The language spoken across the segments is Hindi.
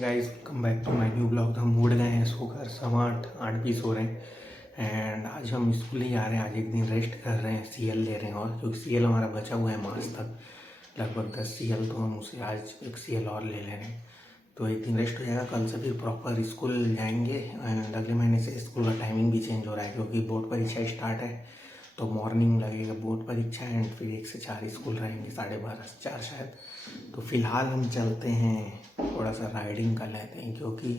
Guys come back to my new blog. हम उठ गए हैं सोकर 8:20 हो रहे हैं एंड आज हम स्कूल ही आ रहे हैं। आज एक दिन रेस्ट कर रहे हैं, सीएल ले रहे हैं और क्योंकि सीएल हमारा बचा हुआ है मार्च तक लगभग 10 सीएल, तो हम उसे आज एक सीएल और ले रहे हैं। तो एक दिन रेस्ट हो जाएगा, कल से फिर प्रॉपर स्कूल जाएंगे एंड अगले महीने से स्कूल का टाइमिंग भी चेंज हो रहा है क्योंकि बोर्ड परीक्षा स्टार्ट है। तो मॉर्निंग लगेगा बोर्ड परीक्षा एंड फिर 1 से 4 स्कूल रहेंगे, 12:30 से 4 शायद। तो फिलहाल हम चलते हैं, थोड़ा सा राइडिंग कर लेते हैं क्योंकि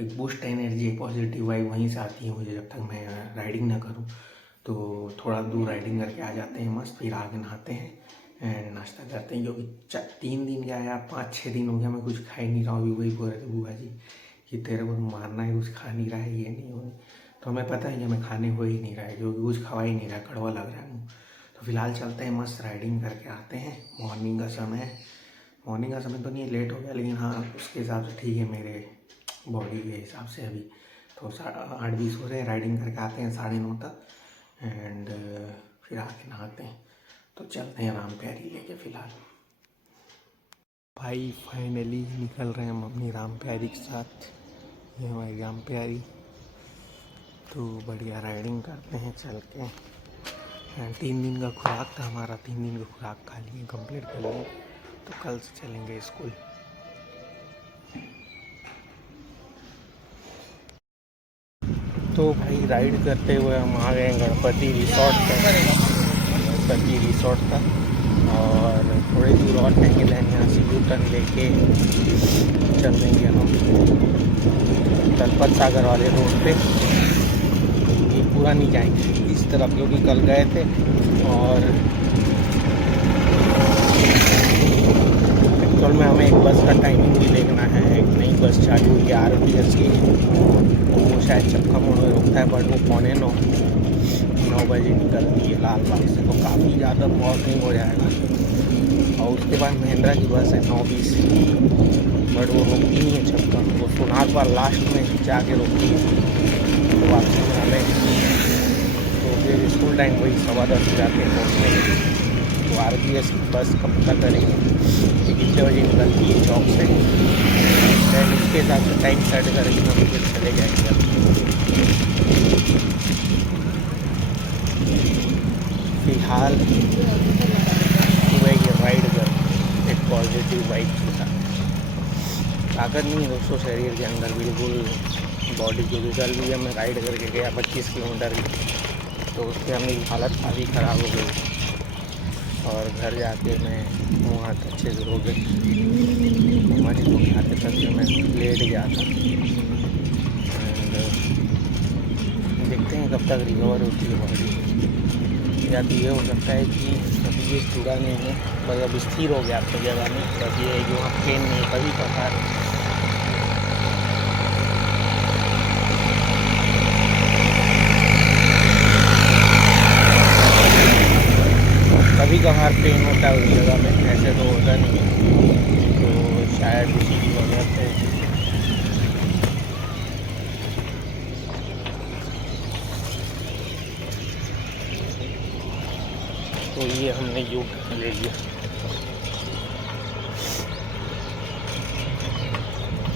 एक बूस्ट एनर्जी, पॉजिटिव वाइब वहीं से आती है मुझे जब तक मैं राइडिंग ना करूं। तो थोड़ा दूर राइडिंग करके आ जाते हैं मस्त, फिर आगे नहाते हैं एंड नाश्ता करते हैं क्योंकि 3 दिन क्या यार 5-6 दिन हो गया मैं कुछ खा ही नहीं रहा हूँ। अभी वही बोल रहे थे बुआ जी कि तेरे को मारना है, कुछ खा नहीं रहा है, ये नहीं हो। तो हमें पता है कि हमें खाने हो ही नहीं रहा है क्योंकि कुछ खवा ही नहीं रहा है, कड़वा लग रहा है मुँह। तो फिलहाल चलते हैं, मस्त राइडिंग करके आते हैं। मॉर्निंग का समय है, मॉर्निंग का समय तो नहीं, लेट हो गया लेकिन हाँ उसके हिसाब से ठीक है मेरे बॉडी के हिसाब से। अभी तो 8:20 हो रहे हैं, राइडिंग करके आते हैं 9:30 तक एंड फिर आके नहाते हैं। तो चलते हैं राम प्यारी लेके। फिलहाल भाई फाइनली निकल रहे हैं हम अपनी राम प्यारी के साथ। ये हमारी राम प्यारी, तो बढ़िया राइडिंग करते हैं चल के। 3 दिन का खुराक था हमारा, 3 दिन का खुराक खा लिए, कंप्लीट कर लिए। तो कल से चलेंगे स्कूल। तो भाई राइड करते हुए हम आ गए गणपति रिसोर्ट तक और थोड़ी दूर और जाएंगे, यहाँ से यू टर्न लेके चल देंगे हम तलपत सागर वाले रोड पे। ये पूरा नहीं जाएंगे इस तरफ क्योंकि कल गए थे और एक्चुअल में हमें एक बस का टाइमिंग भी देखना है। एक नई बस चालू हुई है RPS की, वो शायद चक्का मोड़ में रुकता है बट वो 8:45-9 बजे निकलती है लाल बाग से, तो काफ़ी ज़्यादा मॉर्निंग हो जाएगा। और उसके बाद महिंद्रा की बस है 9:20, बट वो रुकती नहीं है चक्का, वो सोनार पर लास्ट में जाके रुकती है तो वापसी बना लेंगे। तो फिर स्कूल टाइम वही 10:15 जाके पहुँचने। तो RPS की बस कब तक करेंगे कि कितने बजे निकलती है चौक से, दैन उसके हिसाब से टाइम सेट करके हम फिर चले जाएंगे। फिलहाल सुबह की राइड कर एक पॉजिटिव वाइब के साथ, ताकत नहीं है दोस्तों शरीर के अंदर बिल्कुल बॉडी, क्योंकि कल भी मैं राइड करके गया 25 किलोमीटर की, तो उससे मेरी हालत काफ़ी ख़राब हो गई और घर जाके मैं मुँह हाथ अच्छे से धो के मरीज को खाते तक मैं लेट गया था। एंड देखते हैं कब तक रिकवर होती है बॉडी, या तो ये हो सकता है कि अभी ये जुड़ा नहीं है पर अब स्थिर हो गया अपनी जगह में, तब ये जो पेन नहीं कभी प्रकार कभी कभार पेन होता है उस जगह में, ऐसे तो होता नहीं है। तो शायद उसी की वजह से तो ये हमने यू ले लिया।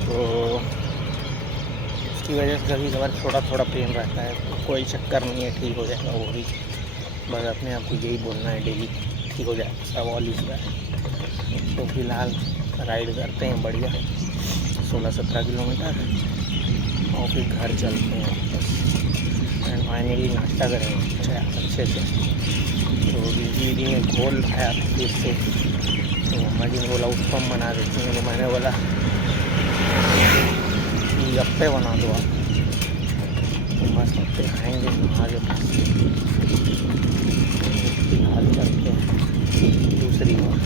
तो उसकी वजह से कभी कभार थोड़ा पेन रहता है, तो कोई चक्कर नहीं है, ठीक हो जाएगा वो भी। बस अपने आप को यही बोलना है डेली ठीक हो जाए, सब ऑल इज वेल। तो फिलहाल राइड करते हैं बढ़िया 16-17 किलोमीटर और फिर घर चलते हैं बस। एंड फाइनली नाश्ता करेंगे अच्छे से। तो दीदी ने घोल खाया फिर से, तो मम्मा जी ने बोला उत्पम बना देती हैं, तो मैंने बोला गप्पे बना दो आप, तो मस्त गप्पे खाएँगे आगे फिलहाल चलते हैं दूसरी ओर।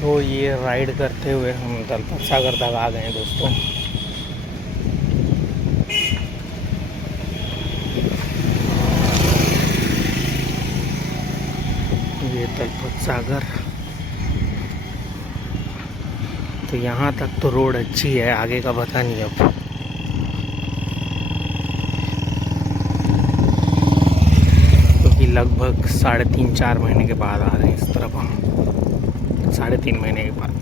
तो ये राइड करते हुए हम तलपत सागर तक आ गए हैं दोस्तों। ये तलपत सागर, तो यहाँ तक तो रोड अच्छी है, आगे का पता नहीं अब। लगभग 3.5-4 महीने के बाद आ रहे हैं इस तरफ हम। 3.5 महीने के बाद।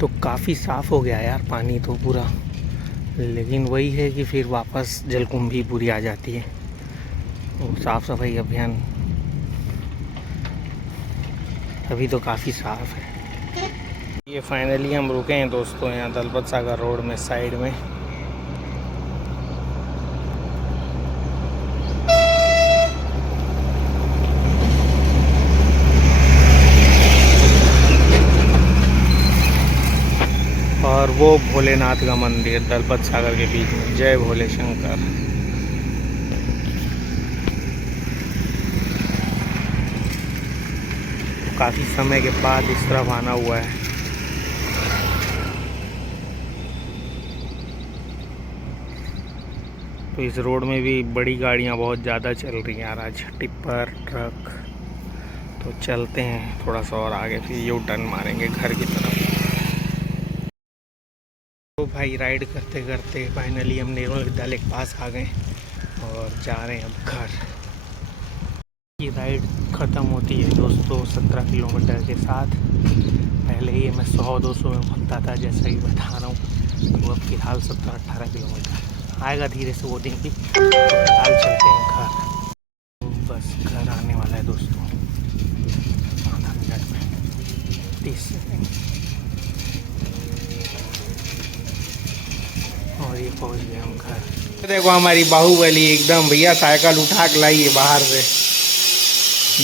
तो काफ़ी साफ़ हो गया यार पानी तो पूरा, लेकिन वही है कि फिर वापस जलकुंभी पूरी आ जाती है। तो साफ़ सफाई अभियान अभी तो काफ़ी साफ़ है। ये फाइनली हम रुके हैं दोस्तों यहाँ दलपत सागर रोड में साइड में। और वो भोलेनाथ का मंदिर दलपत सागर के बीच में। जय भोले शंकर। काफ़ी समय के बाद इस तरफ आना हुआ है। तो इस रोड में भी बड़ी गाड़ियाँ बहुत ज़्यादा चल रही हैं यार आज, टिप्पर ट्रक। तो चलते हैं थोड़ा सा और आगे, फिर यू टर्न मारेंगे घर की तरफ। तो भाई राइड करते करते फाइनली हम नेहरू विद्यालय के पास आ गए और जा रहे हैं अब घर। ये राइड ख़त्म होती है दोस्तों 17 किलोमीटर के साथ। पहले ही मैं 100-200 में भागता था, जैसा ही बता रहा हूँ। तो अब फिलहाल 17-18 किलोमीटर आएगा धीरे से वो दिन भी। तो फिलहाल चलते हैं घर। तो बस घर आने वाला है दोस्तों आधा मिनट में, 30 सेकेंड। और ये पहुंच गए हम घर। देखो हमारी बाहुबली एकदम भैया साइकिल उठा के लाई है बाहर से।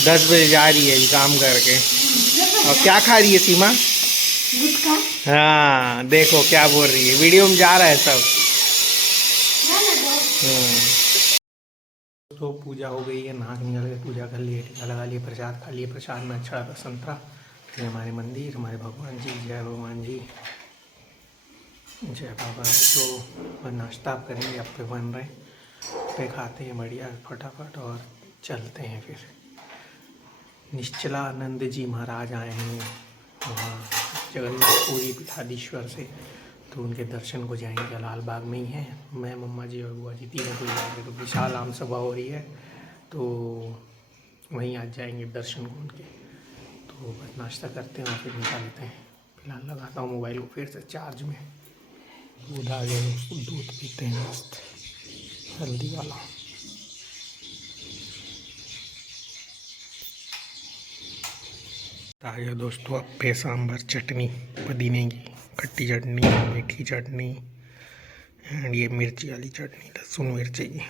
10 बजे जा रही है ये काम करके। और क्या खा रही है सीमा? हाँ देखो क्या बोल रही है, वीडियो में जा रहा है सब। तो पूजा हो गई है, नाक निकल के पूजा कर लिए, टीका लगा लिए, प्रसाद खा लिए। प्रसाद में अच्छा था संतरा। फिर हमारे मंदिर, हमारे भगवान जी, जय भगवान जी, जय बाबा। तो नाश्ता आप करेंगे, आप पे बन रहे पे खाते हैं बढ़िया फटाफट और चलते हैं। फिर निश्चलानंद जी महाराज आए हैं वहाँ जगन्नाथपुरी पीठाधीश्वर से, तो उनके दर्शन को जाएंगे। लाल बाग में ही है। मैं मम्मा जी और बुआ जी तीनों को जाएंगे। तो विशाल आम सभा हो रही है, तो वहीं आज जाएंगे दर्शन को उनके। तो बस नाश्ता करते हैं और फिर निकलते हैं। फिलहाल लगाता हूँ मोबाइल को फिर से चार्ज में। दूध आ गया, दूध पीते हैं मस्त हल्दी वाला। आ गया दोस्तों अप्पे सांभर चटनी, पुदीने की खट्टी चटनी, मीठी चटनी एंड ये मिर्ची वाली चटनी, लहसुन मिर्ची की।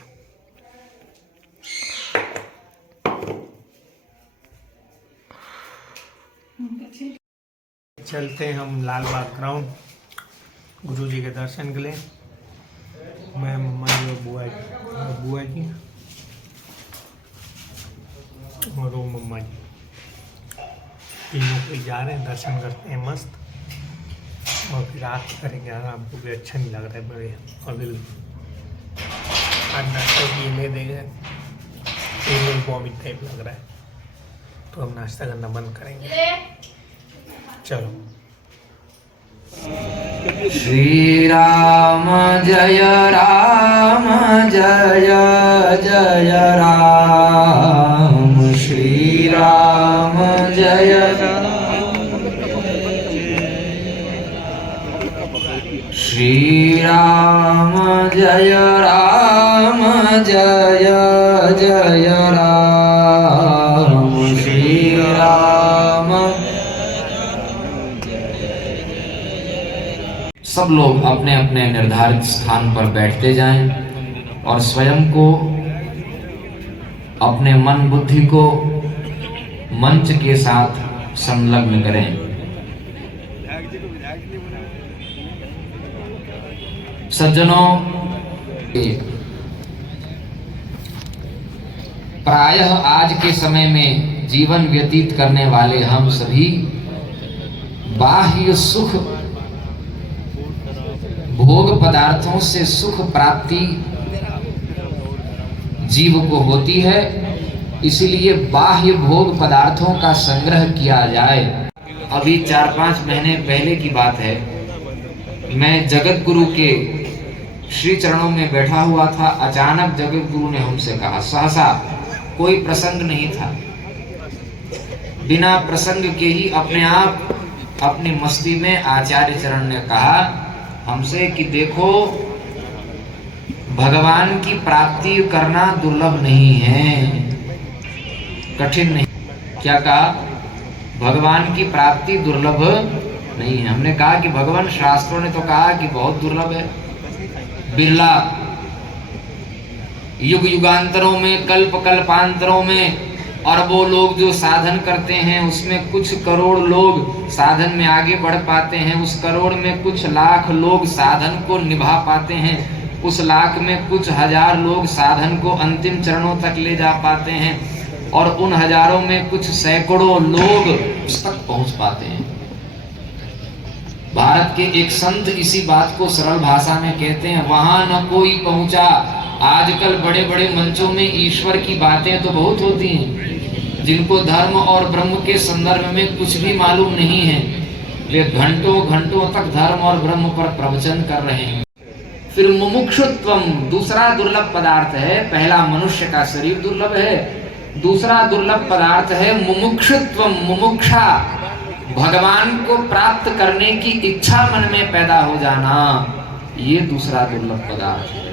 चलते हैं हम लाल बाग ग्राउंड गुरु जी के दर्शन के लिए। मैं मम्मा जी और बुआ जी और वो मम्मा जी तीनों को जा रहे हैं, दर्शन करते हैं मस्त। और फिर रात करेंगे आराम। आपको भी अच्छा नहीं लग रहा है मेरे अभी आज नाश्ता किए ले देंगे, वॉमिट टाइप लग रहा है। तो हम नाश्ता करना बंद करेंगे। चलो। श्री राम जय जय राम, श्री राम जय श्री राम जय जय राम, श्री राम। सब लोग अपने अपने निर्धारित स्थान पर बैठते जाएं और स्वयं को, अपने मन बुद्धि को मंच के साथ संलग्न करें। सज्जनों, प्रायः आज के समय में जीवन व्यतीत करने वाले हम सभी बाह्य सुख, भोग पदार्थों से सुख प्राप्ति जीव को होती है। इसलिए बाह्य भोग पदार्थों का संग्रह किया जाए। अभी 4-5 महीने पहले की बात है, मैं जगत गुरु के श्री चरणों में बैठा हुआ था। अचानक जगत गुरु ने हमसे कहा, सहसा, कोई प्रसंग नहीं था, बिना प्रसंग के ही अपने आप अपनी मस्ती में आचार्य चरण ने कहा हमसे कि देखो, भगवान की प्राप्ति करना दुर्लभ नहीं है, कठिन नहीं। क्या कहा? भगवान की प्राप्ति दुर्लभ नहीं है। हमने कहा कि भगवान, शास्त्रों ने तो कहा कि बहुत दुर्लभ है, बिरला, युग युगांतरों में, कल्प कल्पांतरों में अरबों लोग जो साधन करते हैं, उसमें कुछ करोड़ लोग साधन में आगे बढ़ पाते हैं, उस करोड़ में कुछ लाख लोग साधन को निभा पाते हैं, उस लाख में कुछ हजार लोग साधन को अंतिम चरणों तक ले जा पाते हैं, और उन हजारों में कुछ सैकड़ों लोग उस तक पहुंच पाते हैं। भारत के एक संत इसी बात को सरल भाषा में कहते हैं, वहां न कोई पहुंचा। आजकल बड़े बड़े मंचों में ईश्वर की बातें तो बहुत होती हैं, जिनको धर्म और ब्रह्म के संदर्भ में कुछ भी मालूम नहीं है, वे घंटों घंटों तक धर्म और ब्रह्म पर प्रवचन कर रहे हैं। फिर मुमुक्षुत्वम दूसरा दुर्लभ पदार्थ है। पहला मनुष्य का शरीर दुर्लभ है, दूसरा दुर्लभ पदार्थ है मुमुक्षुत्वम, मुमुक्षा, भगवान को प्राप्त करने की इच्छा मन में पैदा हो जाना, ये दूसरा दुर्लभ पदार्थ है।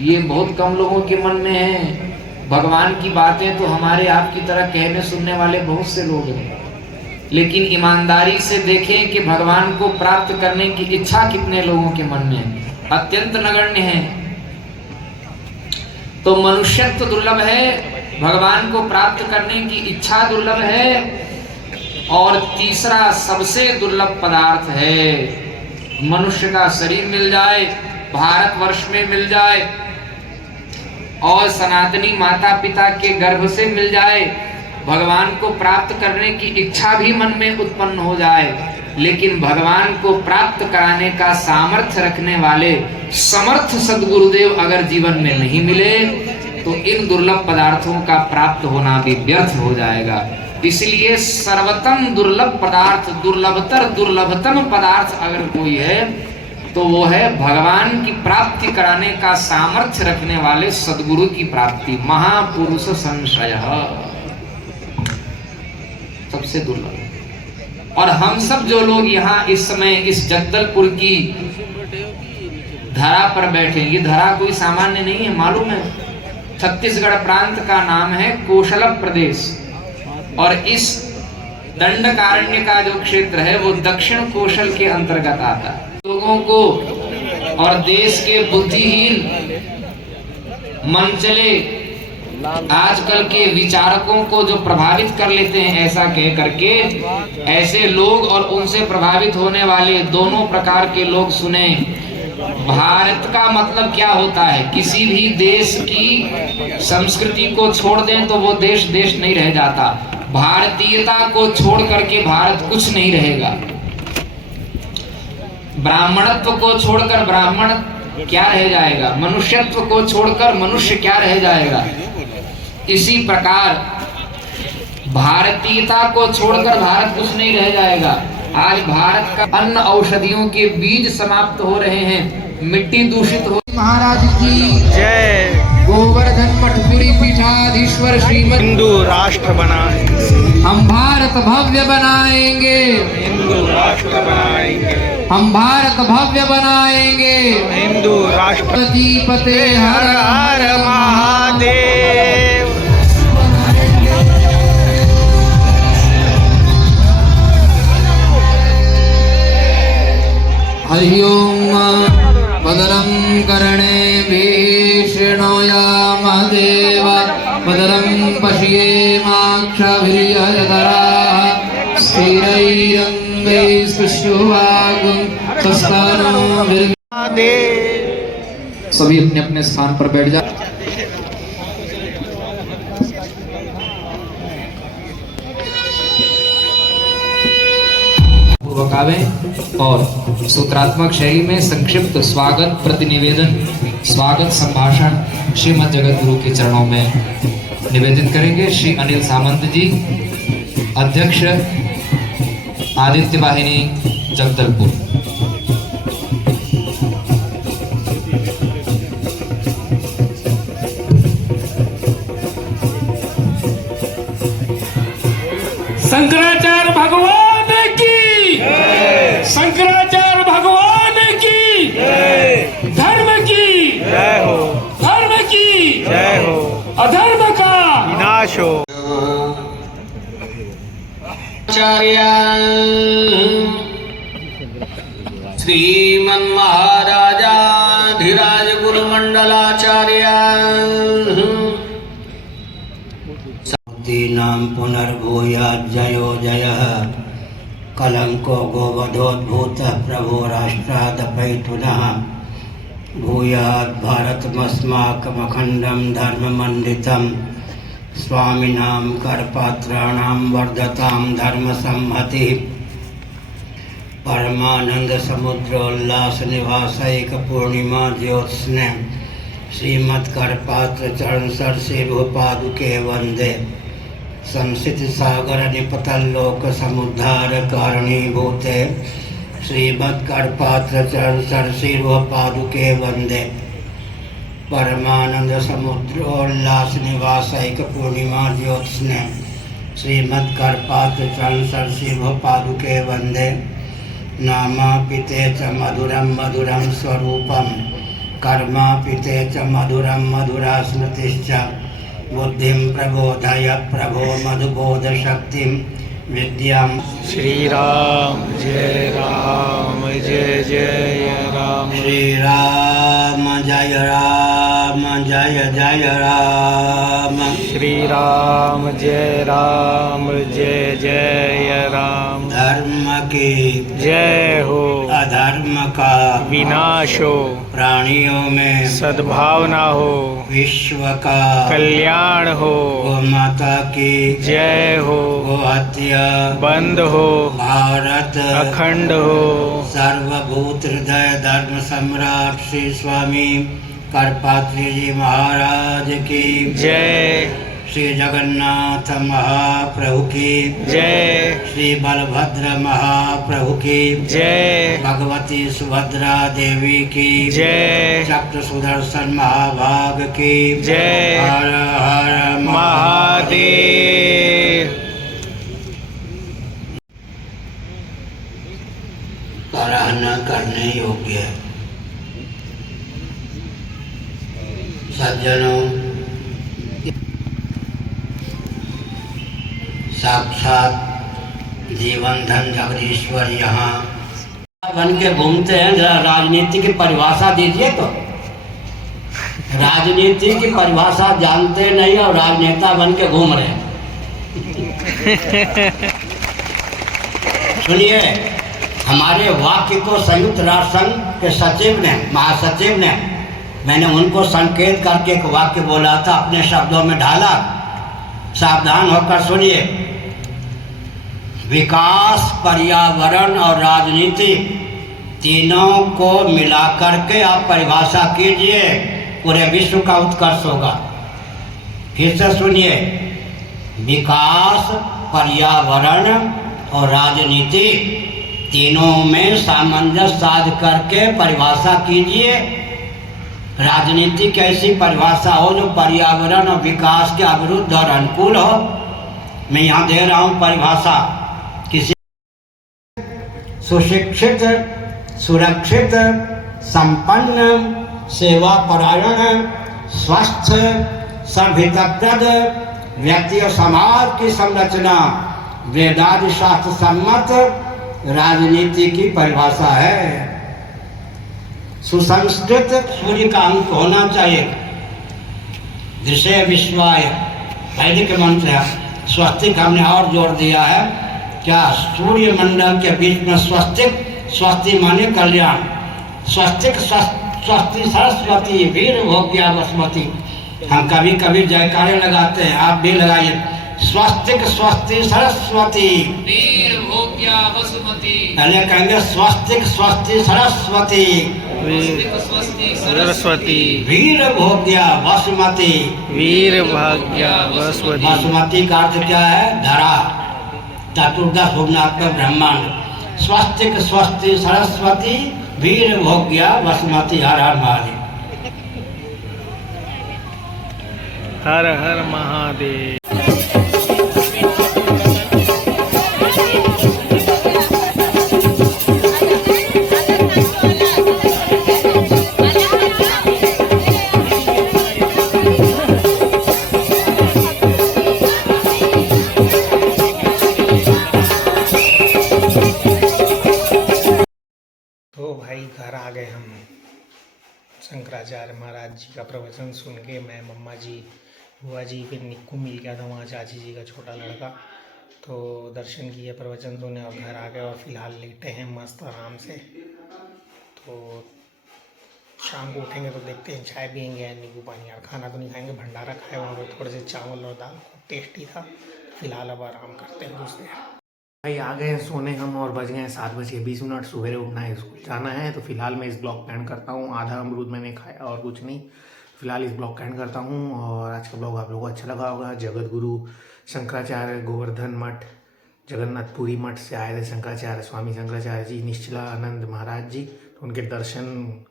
ये बहुत कम लोगों के मन में है। भगवान की बातें तो हमारे आपकी तरह कहने सुनने वाले बहुत से लोग हैं, लेकिन ईमानदारी से देखें कि भगवान को प्राप्त करने की इच्छा कितने लोगों के मन में है, अत्यंत नगण्य है। तो मनुष्यत्व दुर्लभ है, भगवान को प्राप्त करने की इच्छा दुर्लभ है, और तीसरा सबसे दुर्लभ पदार्थ है मनुष्य का शरीर मिल जाए, भारतवर्ष में मिल जाए, और सनातनी माता पिता के गर्भ से मिल जाए, भगवान को प्राप्त करने की इच्छा भी मन में उत्पन्न हो जाए, लेकिन भगवान को प्राप्त कराने का सामर्थ्य रखने वाले समर्थ सद्गुरुदेव अगर जीवन में नहीं मिले तो इन दुर्लभ पदार्थों का प्राप्त होना भी व्यर्थ हो जाएगा। इसलिए सर्वोत्तम दुर्लभ पदार्थ, दुर्लभतर दुर्लभतम पदार्थ अगर कोई है तो वो है भगवान की प्राप्ति कराने का सामर्थ्य रखने वाले सद्गुरु की प्राप्ति, महापुरुष संशय सबसे दुर्लभ। और हम सब जो लोग यहाँ इस समय इस जगदलपुर की धरा पर बैठे, ये धरा कोई सामान्य नहीं है, मालूम है। छत्तीसगढ़ प्रांत का नाम है कोशल प्रदेश, और इस दंडकारण्य का जो क्षेत्र है वो दक्षिण कोशल के अंतर्गत आता है। लोगों को और देश के बुद्धिहीन मनचले आजकल के विचारकों को जो प्रभावित कर लेते हैं, ऐसा कह करके ऐसे लोग और उनसे प्रभावित होने वाले दोनों प्रकार के लोग सुने। भारत का मतलब क्या होता है? किसी भी देश की संस्कृति को छोड़ दें तो वो देश देश नहीं रह जाता। भारतीयता को छोड़ करके भारत कुछ नहीं रहेगा। ब्राह्मणत्व को छोड़कर ब्राह्मण क्या रह जाएगा? मनुष्यत्व को छोड़कर मनुष्य क्या रह जाएगा? इसी प्रकार भारतीयता को छोड़कर भारत कुछ नहीं रह जाएगा। आज भारत का अन्न औषधियों के बीज समाप्त हो रहे हैं, मिट्टी दूषित हो। महाराज की जय। गोवर्धन मठपुरी पीठाधीश्वर श्रीमद हिंदू राष्ट्र बनाए, हम भारत भव्य बनाएंगे, हिंदू राष्ट्र बनाएंगे, हम भारत भव्य बनाएंगे, हिंदू राष्ट्र। पते हर हर महादेव। हरि ओम। भद्रं कर्णेभिः शृणुयाम देवा, भद्रं पश्येमाक्षभिर्यजत्राः, स्थिरैरङ्गैस्तुष्टुवागुंसस्तनोभिर्। सभी अपने अपने स्थान पर बैठ जाए। और सूत्रात्मक शैली में संक्षिप्त स्वागत प्रतिनिवेदन, स्वागत संभाषण श्रीमद जगत गुरु के चरणों में निवेदित करेंगे। श्री अनिल सामंत जी, अध्यक्ष आदित्य वाहिनी जगदलपुर। शंकराचार्य भगवान की, शंकराचार्य भगवान की, धर्म की जय हो, धर्म की जय हो, अधर्म का विनाश हो। आचार्य श्रीमन महाराजाधिराज गुरु मंडलाचार्य नाम पुनर्भूयात् जयो जयः कलंको गोवधोद्भूत प्रभो राष्ट्रादपैतुनः भूयात् भारतमस्माकमखण्डं धर्ममण्डितं स्वामिनां करपात्राणां वर्धतां धर्मसंहतिः परमानंद समुद्रोल्लास निवासैक पूर्णिमा ज्योत्स्ने श्रीमत्करपात्र चरण सर से पादुके वंदे संसित सागर निपतल्लोक समुद्धार कारणीभूते श्रीमत्करपात्र चरण सर से पादुके वंदे परमानंद समुद्रोल्लास निवासैक पूर्णिमा ज्योत्स्ने श्रीमत्करपात्र चरण सर से पादुके वंदे नामापिते च मधुरं मधुरं स्वरूपं कर्मापिते च मधुरं मधुरा स्मृतिश्च बुद्धिं प्रबोधय प्रभो मधुबोध शक्तिं विद्यां। श्री राम जय जय राम, श्री राम जय जय राम, श्री राम जय जय राम। धर्म की जय हो, अधर्म का विनाश हो, प्राणियों में सद्भावना हो, विश्व का कल्याण हो। गो माता की जय हो, गो हत्या बंद हो, भारत अखंड हो। सर्वभूत हृदय धर्म सम्राट श्री स्वामी करपात्री जी महाराज की जय, श्री जगन्नाथ महाप्रभु की जय, श्री बलभद्र महाप्रभु की जय, भगवती सुभद्रा देवी की जय, चक्र सुदर्शन महाभाग की जय। हर हर महादेव। सराहना करने योग्य सज्जनों, साक्षात जीवन धन जगदीश्वर यहाँ बन के घूमते हैं। जरा राजनीति की परिभाषा दीजिए तो। राजनीति की परिभाषा जानते नहीं और राजनेता बन के घूम रहे हैं। सुनिए, हमारे वाक्य को संयुक्त राष्ट्र संघ के सचिव ने, महासचिव ने, मैंने उनको संकेत करके एक वाक्य बोला था, अपने शब्दों में ढाला। सावधान होकर सुनिए। विकास, पर्यावरण और राजनीति तीनों को मिलाकर के आप परिभाषा कीजिए, पूरे विश्व का उत्कर्ष होगा। फिर से सुनिए, विकास, पर्यावरण और राजनीति तीनों में सामंजस्य साध करके परिभाषा कीजिए। राजनीति की ऐसी परिभाषा हो जो पर्यावरण और विकास के अविरुद्ध और अनुकूल हो। मैं यहाँ दे रहा हूँ परिभाषा। किसी सुशिक्षित, सुरक्षित, संपन्न, सेवा परायण, स्वस्थ, सभ्यताप्रद व्यक्ति और समाज की संरचना वेदांत शास्त्र सम्मत राजनीति की परिभाषा है। सुसंस्कृत सूर्य का अंक होना चाहिए। दृश्य विश्वाय वैदिक मंत्र है। स्वस्तिक हमने और जोड़ दिया है। क्या सूर्य मंडल के बीच में स्वस्तिक, स्वस्ति माने कल्याण, स्वस्तिक स्वस्ति सरस्वती वीर भोग्या वसुमती। हम कभी कभी जयकारे लगाते हैं, आप भी लगाइए। स्वस्तिक स्वस्ति सरस्वती वीर भोग्या वसुमती। पहले कहेंगे स्वस्तिक स्वस्ति सरस्वती सरस्वती वीर भोग्या वसुमती। वीर भाग्या वसुमती। वसुमती का अर्थ क्या है? धरा, चतुर्दश भुवनात्मक ब्रह्मांड। स्वस्तिक स्वस्ति सरस्वती वीर भोग्या वसुमती। हर हर महादेव। हर हर महादेव। जी का प्रवचन सुन के मैं, मम्मा जी, बुआ जी, फिर निक्कू मिल गया था वहाँ चाची जी का छोटा लड़का, तो दर्शन किए, प्रवचन सुने और घर आ गए और फिलहाल लेटे हैं मस्त आराम से। तो शाम को उठेंगे तो देखते हैं, चाय पियेंगे या नींबू पानी। यार खाना तो नहीं खाएंगे, भंडारा खाए वहाँ पे, थोड़े से चावल और दाल, टेस्टी था। फिलहाल अब आराम करते हैं दूसरे भाई। आ गए हैं सोने हम और बज गए हैं 7:20। सुबह उठना है, स्कूल जाना है। तो फिलहाल मैं इस ब्लॉग का एंड करता हूँ। आधा अमरूद मैंने खाया और कुछ नहीं। फिलहाल इस ब्लॉग का एंड करता हूँ और आज का ब्लॉग आप लोगों को अच्छा लगा होगा। जगत गुरु शंकराचार्य गोवर्धन मठ जगन्नाथपुरी मठ से आए थे शंकराचार्य, स्वामी शंकराचार्य जी, निश्चलानंद महाराज जी। तो उनके दर्शन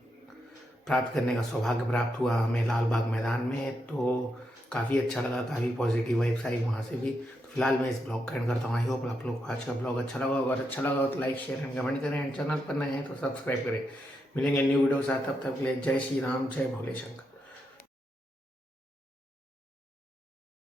प्राप्त करने का सौभाग्य प्राप्त हुआ हमें लाल बाग मैदान में। तो काफ़ी अच्छा लगा, काफ़ी पॉजिटिव वाइब्स आई वहाँ से भी। तो फिलहाल मैं इस ब्लॉग का एंड करता हूँ। आई होप आप लोग को आज का ब्लॉग अच्छा लगा होगा। अगर अच्छा लगा हो तो लाइक, शेयर एंड कमेंट करें। एंड चैनल पर नए हैं तो सब्सक्राइब करें। मिलेंगे न्यू वीडियो के साथ, तब तक के लिए जय श्री राम, जय भोले शंकर।